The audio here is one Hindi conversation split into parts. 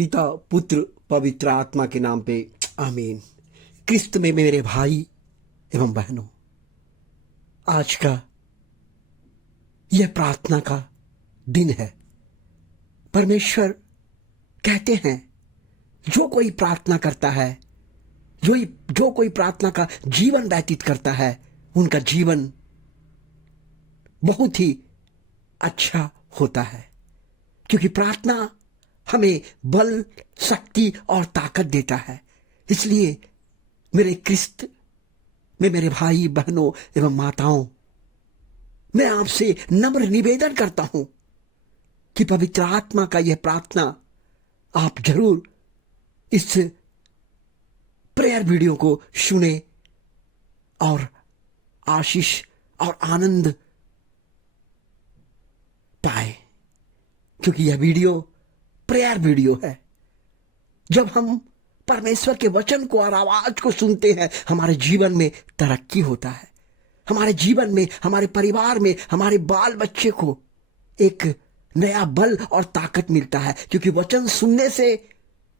पिता पुत्र पवित्र आत्मा के नाम पे आमीन। क्रिस्त में मेरे भाई एवं बहनों, आज का यह प्रार्थना का दिन है। परमेश्वर कहते हैं जो कोई प्रार्थना करता है, जो कोई प्रार्थना का जीवन व्यतीत करता है, उनका जीवन बहुत ही अच्छा होता है, क्योंकि प्रार्थना हमें बल, शक्ति और ताकत देता है। इसलिए मेरे क्रिस्त में मेरे भाई बहनों एवं माताओं, मैं आपसे नम्र निवेदन करता हूं कि पवित्र आत्मा का यह प्रार्थना आप जरूर इस प्रेयर वीडियो को सुने और आशीष और आनंद पाए, क्योंकि यह वीडियो प्रेयर वीडियो है। जब हम परमेश्वर के वचन को और आवाज को सुनते हैं, हमारे जीवन में तरक्की होता है। हमारे जीवन में, हमारे परिवार में, हमारे बाल बच्चे को एक नया बल और ताकत मिलता है, क्योंकि वचन सुनने से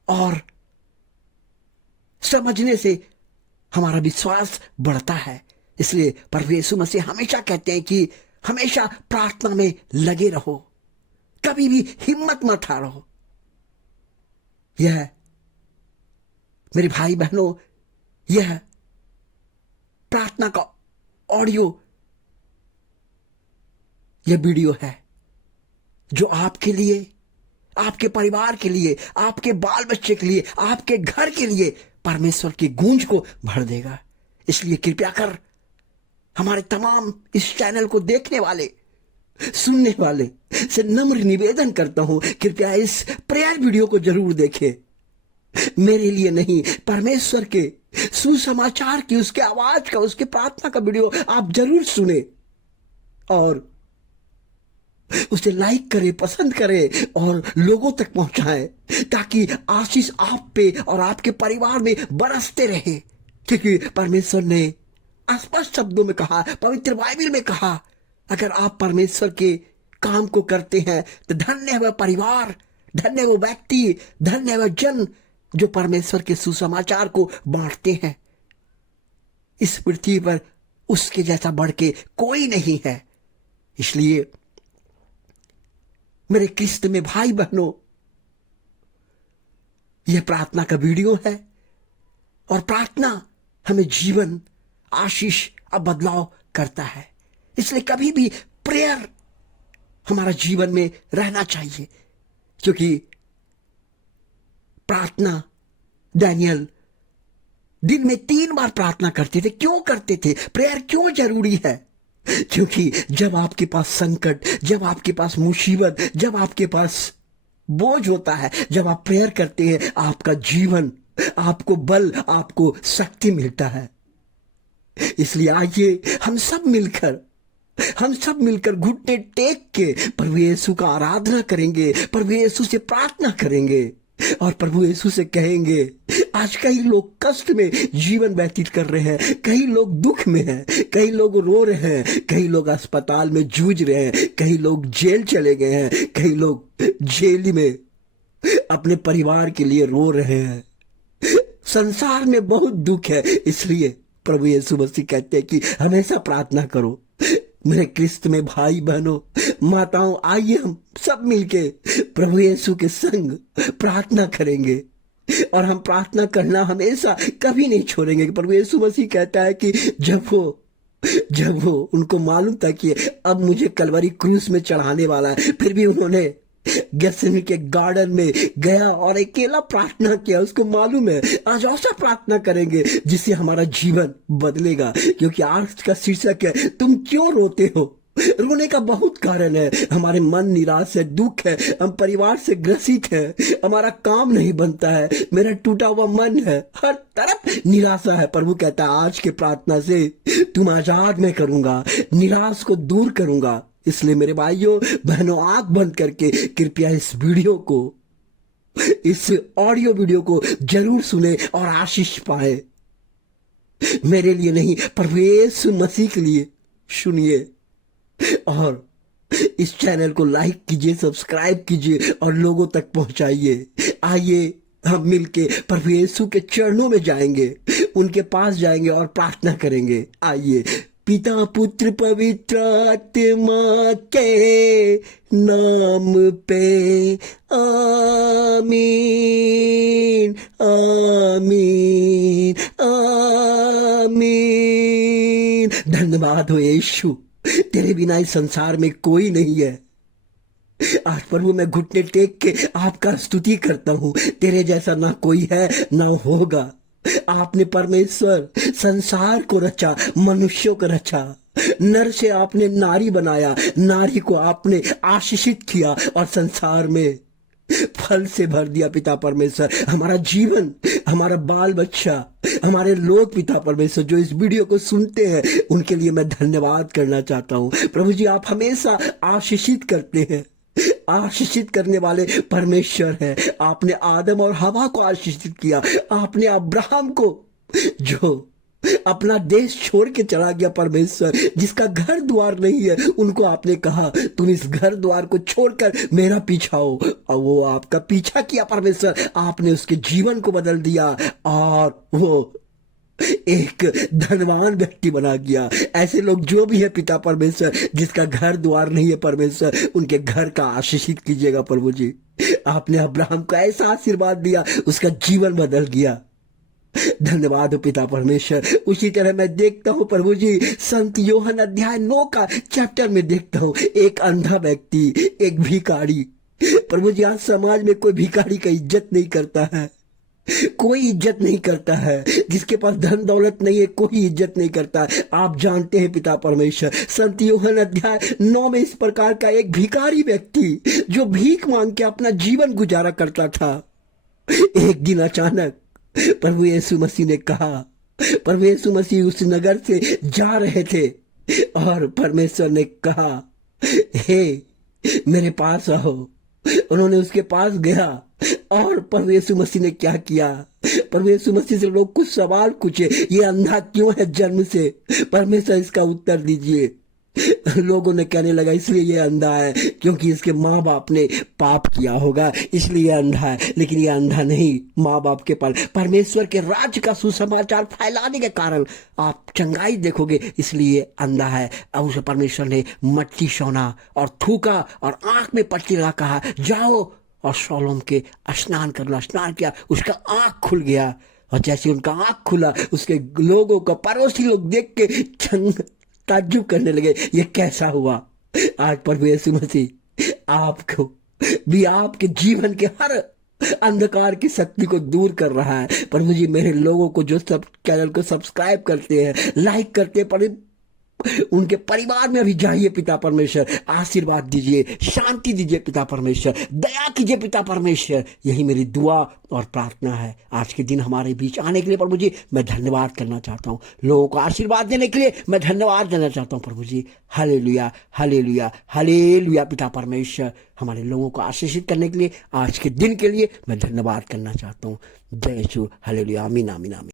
और समझने से हमारा विश्वास बढ़ता है। इसलिए प्रभु यीशु मसीह हमेशा कहते हैं कि हमेशा प्रार्थना में लगे रहो, कभी भी हिम्मत मत हारो। यह मेरे भाई बहनों, यह प्रार्थना का ऑडियो, यह वीडियो है जो आपके लिए, आपके परिवार के लिए, आपके बाल बच्चे के लिए, आपके घर के लिए परमेश्वर की गूंज को भर देगा। इसलिए कृपया कर हमारे तमाम इस चैनल को देखने वाले, सुनने वाले से नम्र निवेदन करता हूं, कृपया इस प्रेयर वीडियो को जरूर देखें। मेरे लिए नहीं, परमेश्वर के सुसमाचार की, उसके आवाज का, उसके प्रार्थना का वीडियो आप जरूर सुने और उसे लाइक करें, पसंद करें और लोगों तक पहुंचाएं, ताकि आशीष आप पे और आपके परिवार में बरसते रहे। क्योंकि परमेश्वर ने स्पष्ट शब्दों में कहा, पवित्र बाइबल में कहा, अगर आप परमेश्वर के काम को करते हैं तो धन्य है वह परिवार, धन्य वो व्यक्ति, धन्य वह जन जो परमेश्वर के सुसमाचार को बांटते हैं। इस पृथ्वी पर उसके जैसा बढ़ के कोई नहीं है। इसलिए मेरे क्रिस्त में भाई बहनों, यह प्रार्थना का वीडियो है और प्रार्थना हमें जीवन, आशीष और बदलाव करता है। इसलिए कभी भी प्रेयर हमारा जीवन में रहना चाहिए, क्योंकि प्रार्थना, दानियल दिन में 3 बार प्रार्थना करते थे। क्यों करते थे? प्रेयर क्यों जरूरी है? क्योंकि जब आपके पास संकट, जब आपके पास मुसीबत, जब आपके पास बोझ होता है, जब आप प्रेयर करते हैं, आपका जीवन, आपको बल, आपको शक्ति मिलता है। इसलिए आइए हम सब मिलकर घुटने टेक के प्रभु यीशु का आराधना करेंगे, प्रभु यीशु से प्रार्थना करेंगे और प्रभु यीशु से कहेंगे। आज कई लोग कष्ट में जीवन व्यतीत कर रहे हैं, कई लोग दुख में हैं, कई लोग रो रहे हैं, कई लोग अस्पताल में जूझ रहे हैं, कई लोग जेल चले गए हैं, कई लोग जेल में अपने परिवार के लिए रो रहे हैं। संसार में बहुत दुख है। इसलिए प्रभु यीशु मसीह कहते हैं कि हमेशा प्रार्थना करो। मेरे क्रिस्त में भाई बहनों, माताओं, आइए हम सब मिलके प्रभु यीशु के संग प्रार्थना करेंगे और हम प्रार्थना करना हमेशा कभी नहीं छोड़ेंगे। प्रभु यीशु मसीह कहता है कि जब वो उनको मालूम था कि अब मुझे कलवरी क्रूस में चढ़ाने वाला है, फिर भी उन्होंने गेत्सेमनी के गार्डन में गया और अकेला प्रार्थना किया। उसको मालूम है आज ऐसा प्रार्थना करेंगे जिससे हमारा जीवन बदलेगा। क्योंकि आज का शीर्षक है, तुम क्यों रोते हो? रोने का बहुत कारण है। हमारे मन निराश है, दुख है, हम परिवार से ग्रसित है, हमारा काम नहीं बनता है, मेरा टूटा हुआ मन है, हर तरफ निराशा है। प्रभु कहता है आज के प्रार्थना से तुम आजाद मैं करूंगा, निराश को दूर करूंगा। इसलिए मेरे भाइयों बहनों, आंख बंद करके कृपया इस वीडियो को, इस ऑडियो वीडियो को जरूर सुने और आशीष पाए। मेरे लिए नहीं, प्रभु यीशु मसीह के लिए सुनिए और इस चैनल को लाइक कीजिए, सब्सक्राइब कीजिए और लोगों तक पहुंचाइए। आइए हम मिलके प्रभु यीशु के चरणों में जाएंगे, उनके पास जाएंगे और प्रार्थना करेंगे। आइए, पिता पुत्र पवित्र आत्मा के नाम पे आमीन आमीन आमीन। धन्यवाद हो यीशु, तेरे बिना इस संसार में कोई नहीं है। आज प्रभु मैं घुटने टेक के आपका स्तुति करता हूँ। तेरे जैसा ना कोई है ना होगा। आपने परमेश्वर संसार को रचा, मनुष्यों को रचा। नर से आपने नारी बनाया, नारी को आपने आशीषित किया और संसार में फल से भर दिया। पिता परमेश्वर, हमारा जीवन, हमारा बाल बच्चा, हमारे लोग पिता परमेश्वर जो इस वीडियो को सुनते हैं, उनके लिए मैं धन्यवाद करना चाहता हूँ। प्रभु जी, आप हमेशा आशीषित करते हैं, आशीषित करने वाले परमेश्वर है। आपने आदम और हवा को आशीषित किया। आपने अब्राहम को, जो अपना देश छोड़ के चला गया, परमेश्वर जिसका घर द्वार नहीं है, उनको आपने कहा तुम इस घर द्वार को छोड़कर मेरा पीछा हो, और वो आपका पीछा किया। परमेश्वर, आपने उसके जीवन को बदल दिया और वो एक धनवान व्यक्ति बना गया। ऐसे लोग जो भी है पिता परमेश्वर, जिसका घर द्वार नहीं है, परमेश्वर उनके घर का आशीषित कीजिएगा। प्रभु जी, आपने अब्राहम को ऐसा आशीर्वाद दिया, उसका जीवन बदल गया। धन्यवाद हो पिता परमेश्वर। उसी तरह मैं देखता हूँ प्रभु जी, संत यूहन्ना अध्याय 9 का चैप्टर में देखता हूँ एक अंधा व्यक्ति, एक भिखारी। प्रभु जी, आज समाज में कोई भिखारी का इज्जत नहीं करता है, कोई इज्जत नहीं करता है। जिसके पास धन दौलत नहीं है, कोई इज्जत नहीं करता है। आप जानते हैं पिता परमेश्वर, संत यूहन्ना अध्याय 9 में इस प्रकार का एक भिखारी व्यक्ति जो भीख मांग के अपना जीवन गुजारा करता था, एक दिन अचानक प्रभु यीशु मसीह ने कहा, प्रभु यीशु मसीह उस नगर से जा रहे थे और परमेश्वर ने कहा, हे मेरे पास आओ। उन्होंने उसके पास गया और प्रभु यीशु मसीह ने क्या किया? प्रभु यीशु मसीह से लोग कुछ सवाल पूछे, ये अंधा क्यों है जन्म से? परमेश्वर इसका उत्तर दीजिए। लोगों ने कहने लगा, इसलिए ये अंधा है क्योंकि इसके माँ बाप ने पाप किया होगा, इसलिए ये अंधा है। लेकिन ये अंधा नहीं, माँ बाप के परमेश्वर के राज्य का सुसमाचार फैलाने के कारण आप चंगाई देखोगे, इसलिए अंधा है। अब उसे परमेश्वर ने मट्टी सोना और थूका और आंख में पट्टी लगा, कहा जाओ और शोलोम के स्नान कर लो। स्नान किया, उसका आंख खुल गया और जैसे उनका आंख खुला, उसके लोगों को, पड़ोसी लोग देख के ताज्जुब करने लगे, ये कैसा हुआ? आज प्रभु यीशु मसीह आपको भी आपके जीवन के हर अंधकार की शक्ति को दूर कर रहा है। प्रभु जी, मेरे लोगों को जो सब चैनल को सब्सक्राइब करते हैं, लाइक करते हैं, उनके परिवार में अभी जाइए पिता परमेश्वर, आशीर्वाद दीजिए, शांति दीजिए पिता परमेश्वर, दया कीजिए पिता परमेश्वर। यही मेरी दुआ और प्रार्थना है। आज के दिन हमारे बीच आने के लिए प्रभु जी मैं धन्यवाद करना चाहता हूँ। लोगों को आशीर्वाद देने के लिए मैं धन्यवाद देना चाहता हूँ प्रभु जी। Hallelujah hallelujah hallelujah. पिता परमेश्वर, हमारे लोगों को आशीषित करने के लिए, आज के दिन के लिए मैं धन्यवाद करना चाहता हूँ। जय यीशु। हालेलुया। आमीन आमीन आमीन।